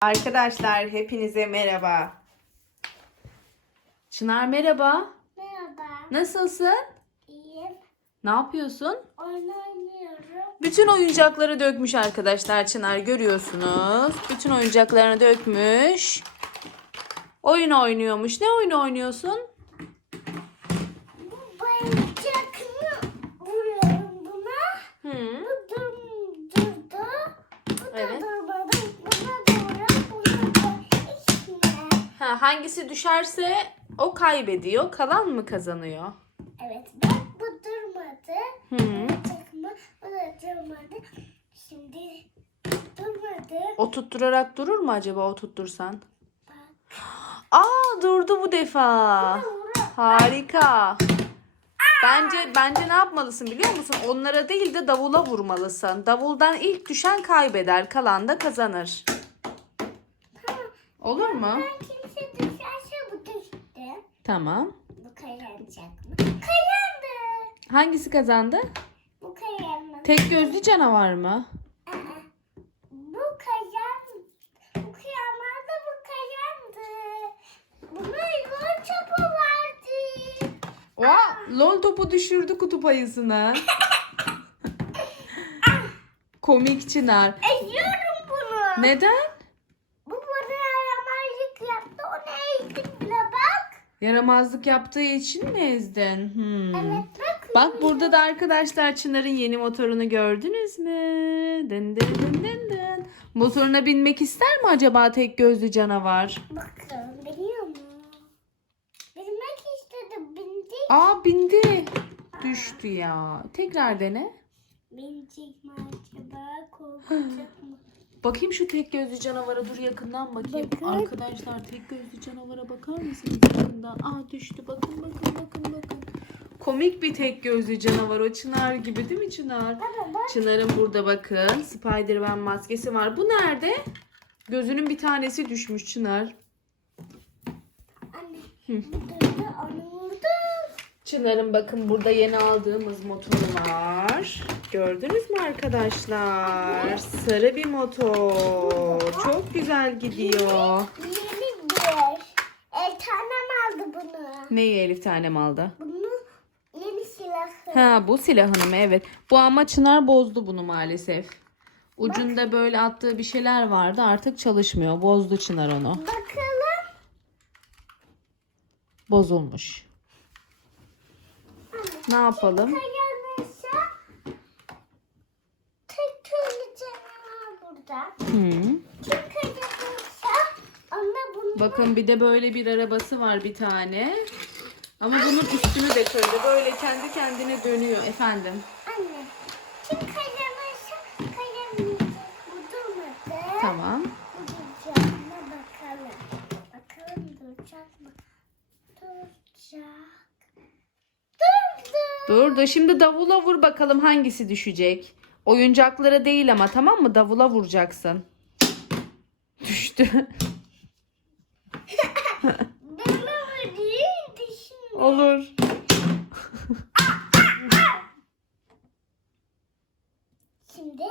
Arkadaşlar hepinize merhaba. Çınar merhaba. Merhaba. Nasılsın? İyiyim. Ne yapıyorsun? Oynuyorum. Bütün oyuncakları dökmüş arkadaşlar Çınar görüyorsunuz. Bütün oyuncaklarını dökmüş. Oyun oynuyormuş. Ne oyun oynuyorsun? Bu bayılacak mı? Vuruyorum buna. Hı. Bu dur, durdu. Bu da Evet. durmadı. Buna doğru. Buna da içme. Ha, hangisi düşerse o kaybediyor. Kalan mı kazanıyor? Evet. Bak bu durmadı. Hı. Duracak mı? Bu da durmadı. Şimdi durmadı. O tutturarak durur mu acaba o tuttursan? Bak. Aa durdu bu defa. Harika. Bence bence ne yapmalısın biliyor musun? Onlara değil de davula vurmalısın. Davuldan ilk düşen kaybeder, kalan da kazanır. Olur mu? Ben kimse düşerse bu düştü. Tamam. Bu kayacak mı? Kayandı. Hangisi kazandı? Bu kayandı. Tek gözlü canavar mı? Aa, Bu kayan, bu kıyamada bu kayandı. Buna yol çapı vardı. Oha, lol topu düşürdü kutup ayısına. Komik Çınar. Eziyorum bunu. Neden? Bu bana yaramazlık yaptı. Onu ezdim bile bak. Yaramazlık yaptığı için mi ezdin? Hmm. Evet bak. Bak burada da arkadaşlar Çınar'ın yeni motorunu gördünüz mü? Dın dın dın dın dın. Motoruna binmek ister mi acaba tek gözlü canavar? Bakalım biliyor mu? Bilmek istedi. Bindi. Aa bindi. Düştü ya. Tekrar dene. Binecek mi acaba? Mı? Bakayım şu tek gözlü canavara dur yakından bakayım. Bakın. Arkadaşlar tek gözlü canavara bakar mısınız yakından? Aa düştü bakın bakın bakın bakın. Komik bir tek gözlü canavar o Çınar gibi değil mi Çınar? Baba bak. Çınar'ın burada bakın Spiderman maskesi var. Bu nerede? Gözünün bir tanesi düşmüş Çınar. Anne. Hı. Bu durdu. Onu vurdu. Çınar'ın bakın burada yeni aldığımız motoru var. Gördünüz mü arkadaşlar? Sarı bir motor. Çok güzel gidiyor. Yeni bir. El tanem aldı bunu. Neyi Elif tanem aldı? Bunu yeni silahı. Ha bu silahını mı? Evet. Bu ama Çınar bozdu bunu maalesef. Ucunda böyle attığı bir şeyler vardı artık çalışmıyor. Bozdu Çınar onu. Bakalım. Bozulmuş. Ne yapalım? Kayanırsa tek türlü canavar burada. Hı. Kim kayanırsa ona bunu Bakın bir de böyle bir arabası var bir tane. Ama bunun üstünü de kırdı. Böyle kendi kendine dönüyor efendim. anne. Kim kayanırsa durmadı. Tamam. Bu duracak mı bakalım. Bakalım duracak mı? Duracak. Durdu. Dur da şimdi davula vur bakalım hangisi düşecek. Oyuncaklara değil ama tamam mı? Davula vuracaksın. Düştü. Olur. Şimdi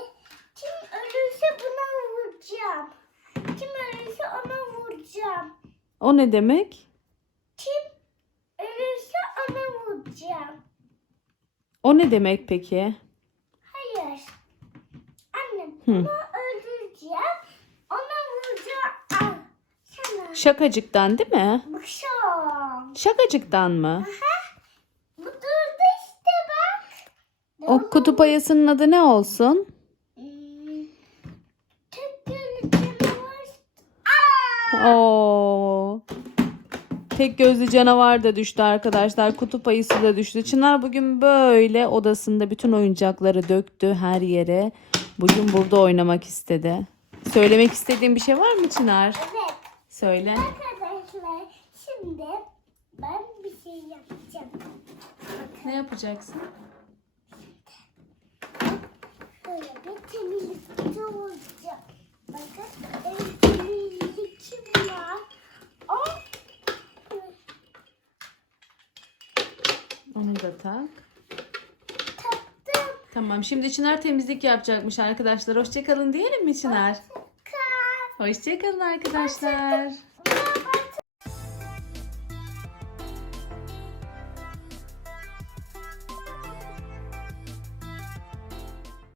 kim ölürse buna vuracağım. Kim ölürse ona vuracağım. O ne demek? Kim ölürse ona vuracağım. O ne demek peki? Hayır. Annem Hı. bunu öldüreceğim. Ona vuracağım. Al. Sana. Şakacıktan değil mi? Bakşam. Şakacıktan mı? Bu durdu işte bak. O kutup ayısının adı ne olsun? Hmm. Gölü canavar. Aa! Oo. Tek gözlü canavar da düştü arkadaşlar. Kutup ayısı da düştü. Çınar bugün böyle odasında bütün oyuncakları döktü her yere. Bugün burada oynamak istedi. Söylemek istediğin bir şey var mı Çınar? Evet. Söyle. Arkadaşlar şimdi ben bir şey yapacağım. Ne yapacaksın? Böyle bir temizlikçi olacağım. Bakın temizlikçi var. O Onu da tak. taktım. Tamam şimdi Çınar temizlik yapacakmış arkadaşlar. Hoşçakalın diyelim mi Çınar? Hoşçakalın arkadaşlar.